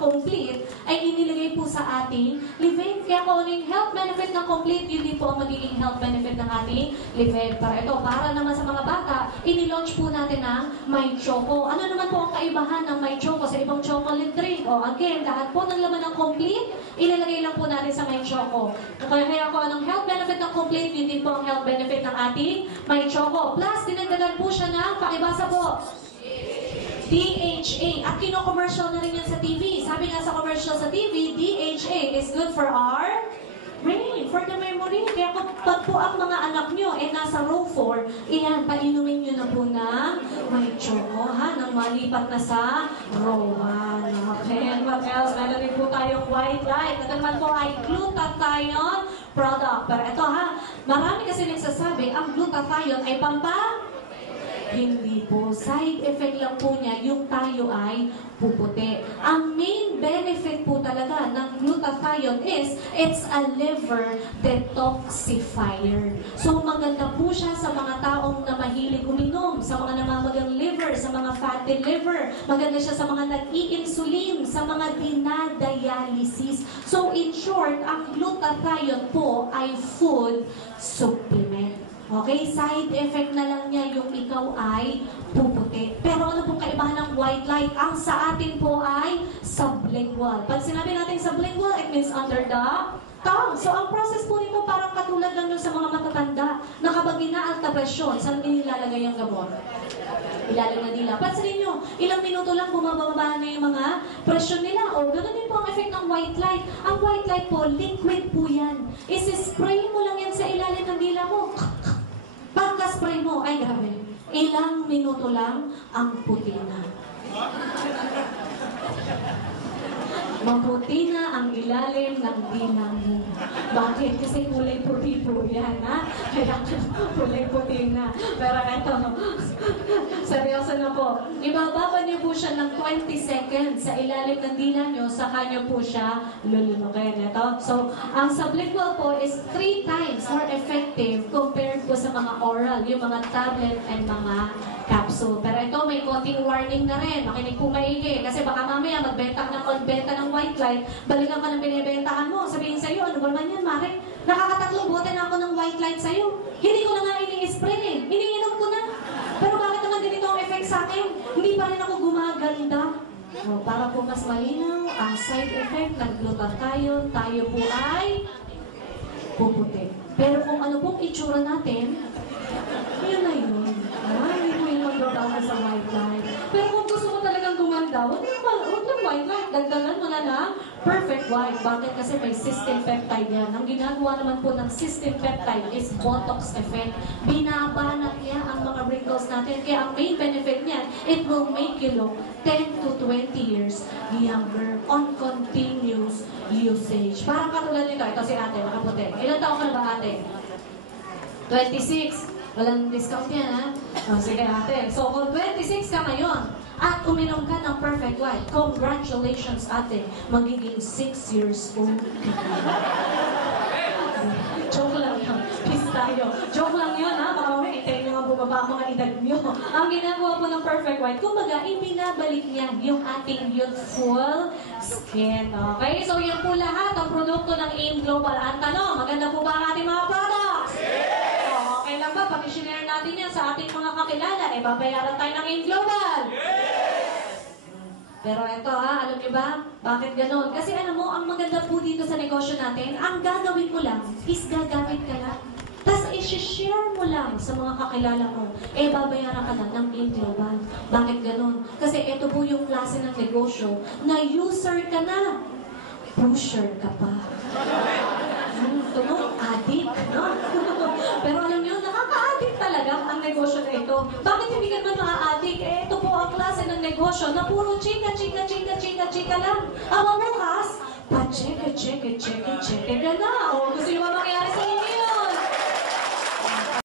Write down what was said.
complete ay inilagay po sa ating live-in. Kaya kung ano yung health benefit ng complete, yun din po ang magiging health benefit ng ating live-in. Para ito, para naman sa mga bata, inilaunch po natin ang My Choco. Ano naman po ang kaibahan ng My Choco sa ibang chocolate drink? O again, lahat po ng laman ng complete, ilalagay lang po natin sa My Choco. Kaya kung anong health benefit ng complete, yun din po ang health benefit ng ating My Choco. Plus, dinagdagan po siya ng, pakibasa po, DHA. At kino-commercial na rin yan sa TV. Sabi nga sa commercial sa TV, DHA is good for our brain, for the memory. Kaya pag po ang mga anak nyo nasa row 4, iyan, painumin nyo na po ng My Choco, ha? Nang malipat na sa row 1. Okay, and what else? Meron rin po tayong white light. Ito naman po ay glutathione product. Pero ito ha, marami kasi nagsasabi, ang glutathione ay hindi po. Side effect lang po niya, yung tayo ay puputi. Ang main benefit po talaga ng glutathione is, it's a liver detoxifier. So maganda po siya sa mga taong na mahilig uminom, sa mga namamagang liver, sa mga fatty liver. Maganda siya sa mga nag-i-insulin, sa mga dinadialysis. So in short, ang glutathione po ay food supplement. Okay, side effect na lang niya yung ikaw ay puputi. Pero ano pong kaibahan ng white light? Ang sa atin po ay sublingual. Pag sinabi natin sublingual, it means under the tongue. So ang process po nito parang katulad lang sa mga matatanda na kapag inaalta presyon, saan nilalagay ang gamot? Ilalagay nila. Pansinin nyo, ilang minuto lang bumababa na yung mga presyon nila. O ganoon din po ang effect ng white light. Ang white light po, liquid po yan. Isi-spray mo lang yan sa ilalim ng dila mo. Pagka-spray mo, ay grabe, ilang minuto lang ang puti na. Maputi na ang ilalim ng dila mo. Bakit? Kasi kulay puti po yan, ha? Kaya kulay puti na. Pero eto, seryoso na po. Ibababa niyo po siya ng 20 seconds sa ilalim ng dila niyo, saka niyo po siya lulunukin. Ito. So, ang sublingual po is 3 times more effective compared po sa mga oral, yung mga tablet and mga capsule. Pero ito, may konting warning na rin. Makinig po maigi. Kasi baka mamaya magbenta ng white light, balikan ka ng binibentahan mo. Sabihin sa'yo, ano ba man yan, Mare? Nakakatatlong bote na ako ng white light sa'yo. Hindi ko na nga ini-spray eh. Iniinom ko na. Pero bakit naman ganito ang effect sa akin? Hindi pa rin ako gumaganda. So, para po mas malinaw, ang side effect ng glutathione, tayo po ay puputi. Pero kung ano pong itsura natin, yun na yun. Hindi mo yung magbabawa sa white light. Pero kung gusto mo talagang gumanda, huwag yung white light. Dagdagan mo na ng perfect white. Bakit? Kasi may cysteine peptide yan. Ang ginagawa naman po ng cysteine peptide is Botox effect. Binabanat niya ang mga wrinkles natin. Kaya ang main benefit niyan, it will make you look 10 to 20 years younger on continuous usage. Parang katulad nito. Ito si ate, nakaputi. Ilan taon ka na ba ate? 26. Walang discount yan, ha? Oh, sige, ate. So, kung 26 ka ngayon, at uminom ka ng Perfect White, congratulations, ate. Magiging 6 years old ka. Joke lang yun. Peace tayo. Joke lang yun, ha? Baka may itayin nyo nga bumaba ang mga edad nyo. Ang ginagawa po ng Perfect White, kumbaga, ibinabalik niya yung ating youthful skin. Okay? So, yan po lahat ang produkto ng AIM Global. Ang tanong, maganda po ba ang ating mga products? Okay lang ba? Pag-share natin yan sa ating mga kakilala, babayaran tayo ng AIM Global. Yes! Pero ito alam niyo ba? Bakit ganon? Kasi alam mo, ang maganda po dito sa negosyo natin, ang gagawin mo lang is gagamit ka lang. Tapos i-share mo lang sa mga kakilala mo, babayaran ka lang ng AIM Global. Bakit ganon? Kasi ito po yung klase ng negosyo na user ka na, pusher ka pa. Tunog, addict, no? Pero alam niyo, nakaka-addict talaga ang negosyo na ito. Bakit hindi ka naman ma-addict? Ito po ang klase ng negosyo na puro chika lang. Ang bukas, pa-cheke ka na. O, gusto niyo ba mangyari sa inyo?